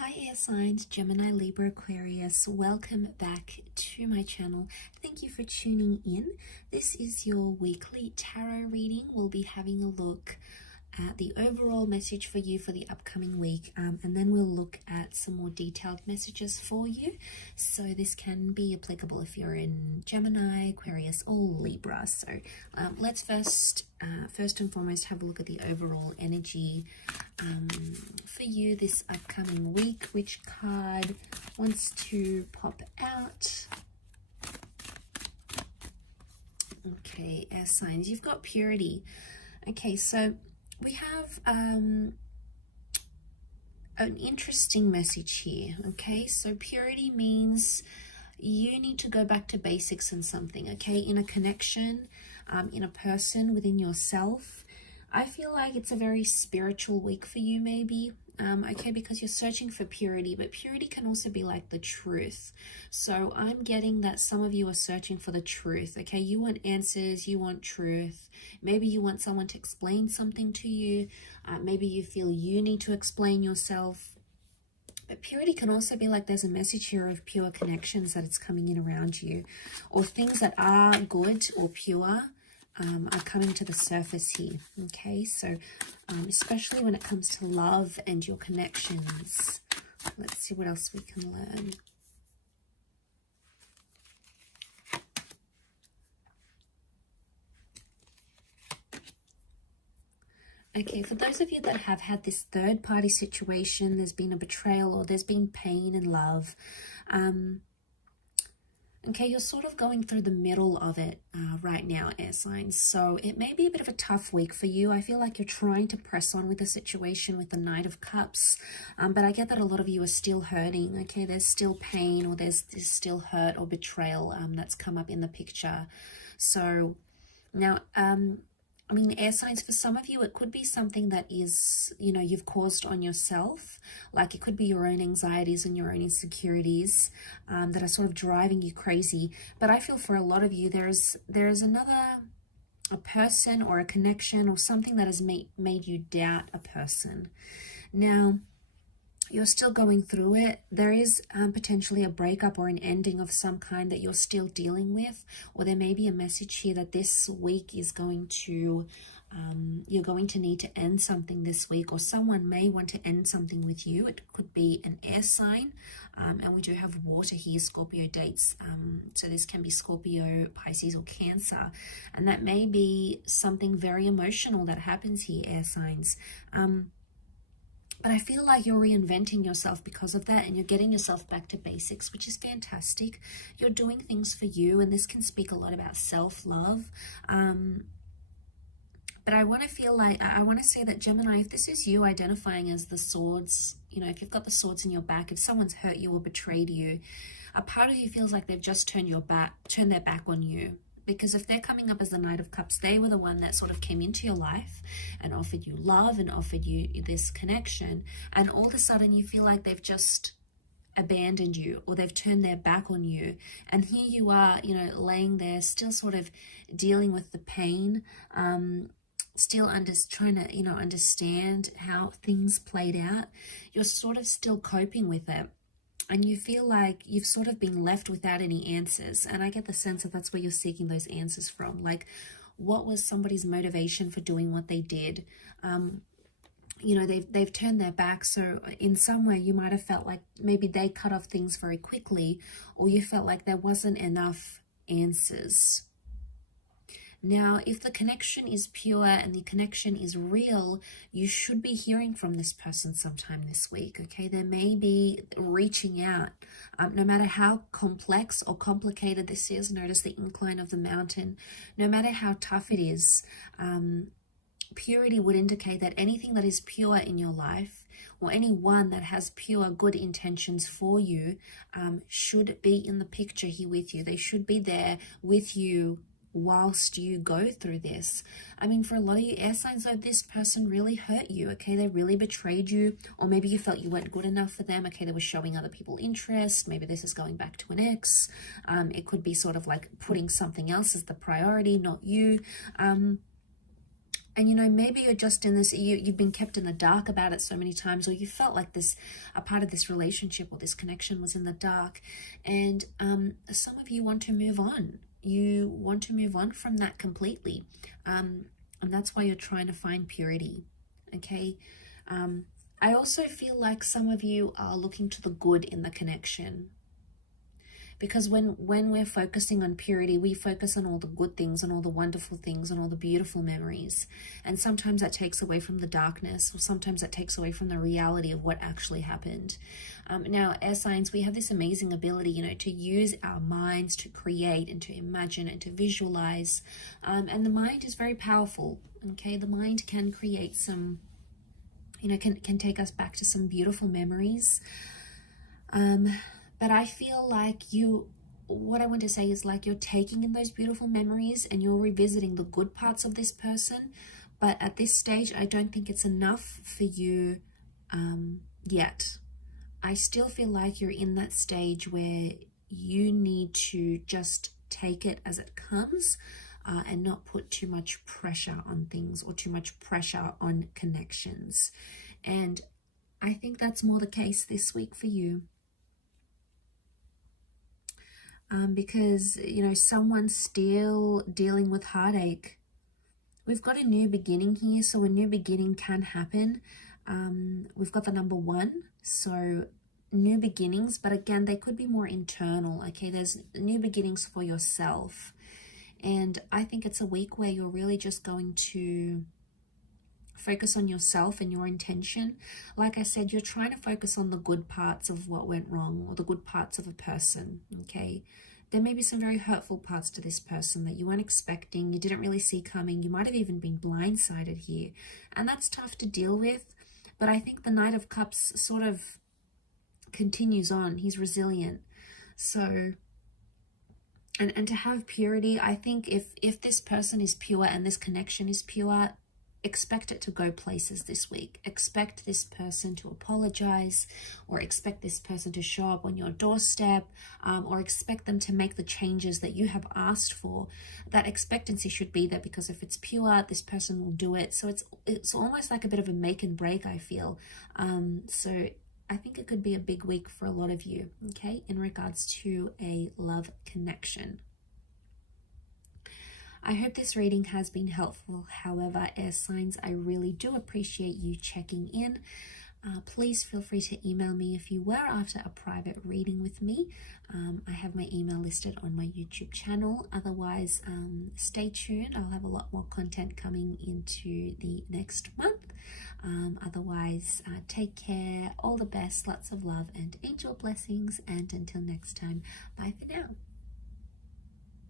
Hi air signs, Gemini, Libra, Aquarius. Welcome back to my channel. Thank you for tuning in. This is your weekly tarot reading. We'll be having a look at the overall message for you for the upcoming week, and then we'll look at some more detailed messages for you. So this can be applicable if you're in Gemini, Aquarius, or Libra. So let's first and foremost have a look at the overall energy for you this upcoming week. Which card wants to pop out? Okay, air signs, you've got purity. Okay, so we have an interesting message here. Okay, so purity means you need to go back to basics in something, okay, in a connection, in a person, within yourself. I feel like it's a very spiritual week for you, maybe. Okay, because you're searching for purity, but purity can also be like the truth. So I'm getting that some of you are searching for the truth. Okay, you want answers, you want truth. Maybe you want someone to explain something to you. Maybe you feel you need to explain yourself. But purity can also be like there's a message here of pure connections that it's coming in around you, or things that are good or pure are coming to the surface here. Okay, so especially when it comes to love and your connections. Let's see what else we can learn. Okay, for those of you that have had this third-party situation, there's been a betrayal or there's been pain in love. Okay, you're sort of going through the middle of it right now, air signs. So it may be a bit of a tough week for you. I feel like you're trying to press on with the situation with the Knight of Cups. But I get that a lot of you are still hurting. Okay, there's still pain, or there's still hurt or betrayal that's come up in the picture. So now, I mean, air signs, for some of you, it could be something that is, you know, you've caused on yourself. Like it could be your own anxieties and your own insecurities that are sort of driving you crazy. But I feel for a lot of you, there's a person or a connection or something that has made you doubt a person. Now, you're still going through it. There is potentially a breakup or an ending of some kind that you're still dealing with, or there may be a message here that this week is going to, you're going to need to end something this week, or someone may want to end something with you. It could be an air sign, and we do have water here, Scorpio dates, so this can be Scorpio, Pisces, or Cancer, and that may be something very emotional that happens here, air signs. But I feel like you're reinventing yourself because of that, and you're getting yourself back to basics, which is fantastic. You're doing things for you, and this can speak a lot about self-love. But I want to say that, Gemini, if this is you identifying as the swords, you know, if you've got the swords in your back, if someone's hurt you or betrayed you, a part of you feels like they've just turned their back on you. Because if they're coming up as the Knight of Cups, they were the one that sort of came into your life and offered you love and offered you this connection. And all of a sudden you feel like they've just abandoned you, or they've turned their back on you. And here you are, you know, laying there still sort of dealing with the pain, still trying to, you know, understand how things played out. You're sort of still coping with it. And you feel like you've sort of been left without any answers. And I get the sense that that's where you're seeking those answers from. Like, what was somebody's motivation for doing what they did? You know, they've turned their back. So in some way, you might have felt like maybe they cut off things very quickly, or you felt like there wasn't enough answers. Now, if the connection is pure and the connection is real, you should be hearing from this person sometime this week, okay? They may be reaching out. No matter how complex or complicated this is, notice the incline of the mountain. No matter how tough it is, purity would indicate that anything that is pure in your life, or anyone that has pure good intentions for you, should be in the picture here with you. They should be there with you whilst you go through this. I mean, for a lot of you air signs, though, this person really hurt you, okay? They really betrayed you, or maybe you felt you weren't good enough for them, okay? They were showing other people interest. Maybe this is going back to an ex. It could be sort of like putting something else as the priority, not you. And, you know, maybe you're just in this, you've been kept in the dark about it so many times, or you felt like a part of this relationship or this connection was in the dark. And some of you want to move on. You want to move on from that completely. And that's why you're trying to find purity. Okay. I also feel like some of you are looking to the good in the connection. Because when we're focusing on purity, we focus on all the good things and all the wonderful things and all the beautiful memories. And sometimes that takes away from the darkness, or sometimes that takes away from the reality of what actually happened. Now, air signs, we have this amazing ability, you know, to use our minds to create and to imagine and to visualize. And the mind is very powerful, okay? The mind can create some, you know, can take us back to some beautiful memories. But I feel like what I want to say is like you're taking in those beautiful memories and you're revisiting the good parts of this person. But at this stage, I don't think it's enough for you yet. I still feel like you're in that stage where you need to just take it as it comes and not put too much pressure on things or too much pressure on connections. And I think that's more the case this week for you. Because, you know, someone's still dealing with heartache. We've got a new beginning here, so a new beginning can happen. We've got the number 1, so new beginnings, but again, they could be more internal, okay? There's new beginnings for yourself. And I think it's a week where you're really just going to focus on yourself and your intention. Like I said, you're trying to focus on the good parts of what went wrong or the good parts of a person, okay? There may be some very hurtful parts to this person that you weren't expecting, you didn't really see coming, you might have even been blindsided here. And that's tough to deal with, but I think the Knight of Cups sort of continues on. He's resilient. So, and to have purity, I think if this person is pure and this connection is pure, expect it to go places this week. Expect this person to apologize, or expect this person to show up on your doorstep, or expect them to make the changes that you have asked for. That expectancy should be there, because if it's pure, this person will do it. So it's almost like a bit of a make and break, I feel. So I think it could be a big week for a lot of you, okay, in regards to a love connection. I hope this reading has been helpful. However, air signs, I really do appreciate you checking in. Please feel free to email me if you were after a private reading with me. I have my email listed on my YouTube channel. Otherwise, stay tuned. I'll have a lot more content coming into the next month. Otherwise, take care. All the best. Lots of love and angel blessings. And until next time, bye for now.